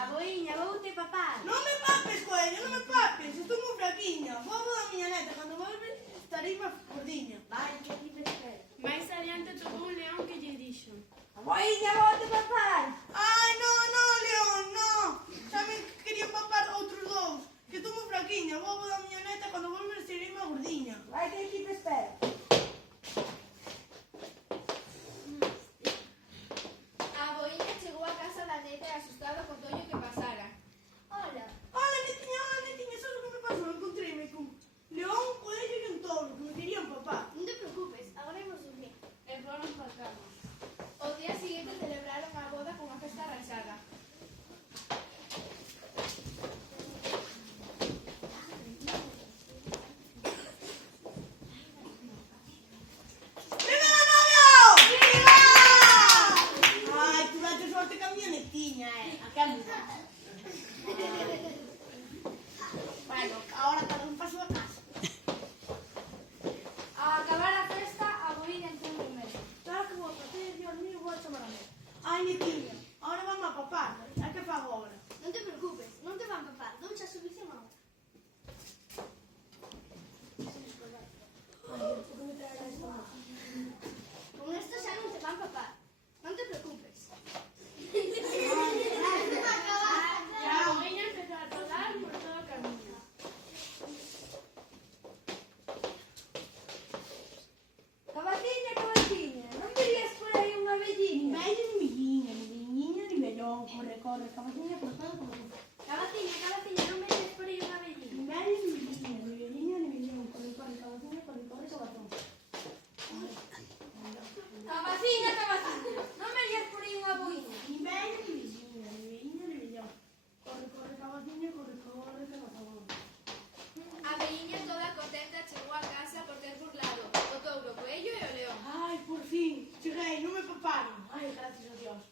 Aboiña, voute papar. Non me papes, coello, non me papes. Estou moi fraquiña. Vou da miña neta. Cando volve estarei máis gordiña. Vai, que ti te espero. Máis adiante tocou un león que lle dixo: Aboiña, voute papar. Ai, non, León, non. Xa me querían papar outros dous. Que estou moi fraquiña. Vou da miña neta. Cando volve estarei máis gordiña. Vai, que ti te espero. A boiña chegou a casa da neta e asustado contoulle o que pasara. Hola. Hola, netiña, sabes o que me pasou? Encontréime con León, un coello e un touro que me querían papar. Non te preocupes, agora imos dormir. e foron pa cama. O día seguinte celebraron a boda cunha festa arranxada. Viva la novia! Viva! Ai, tú date sorte que a miña netiña, a cambio. Bueno, ahora cada un paso a casa. A acabar a festa, a boiña entrou no medio. Claro que vou facer, Dios mío, vou a chamar a mí. Ai, netiña, ahora vamos a papar. A que fago agora? Non te preocupes, non te van papar, doucha a solución agora. Con esto xa non te van papar. Non te preocupes. E a boiña empezou a rodar por todo o camiño. Cavaciña, non verías por aí unha velliña? Vello ni milliña, ni niña, ni vellón. Corre, cavaciña, por todo. Cavaciña, non vedes por aí unha velliña. Ni vello, ni milliña, ni velliña, ni vellón. Corre, cavaciña, cabazón. Cavaciña, non verías por aí unha boiña. Ni vello, ni milliña, ni velliña, ni vellón. Corre, cavaciña, cabazón. A veiña toda contenta chegou a casa por ter burlado o touro, o coello e o león. Ai, por fin, cheguei, non me paparon. Ai, gracias a Dios.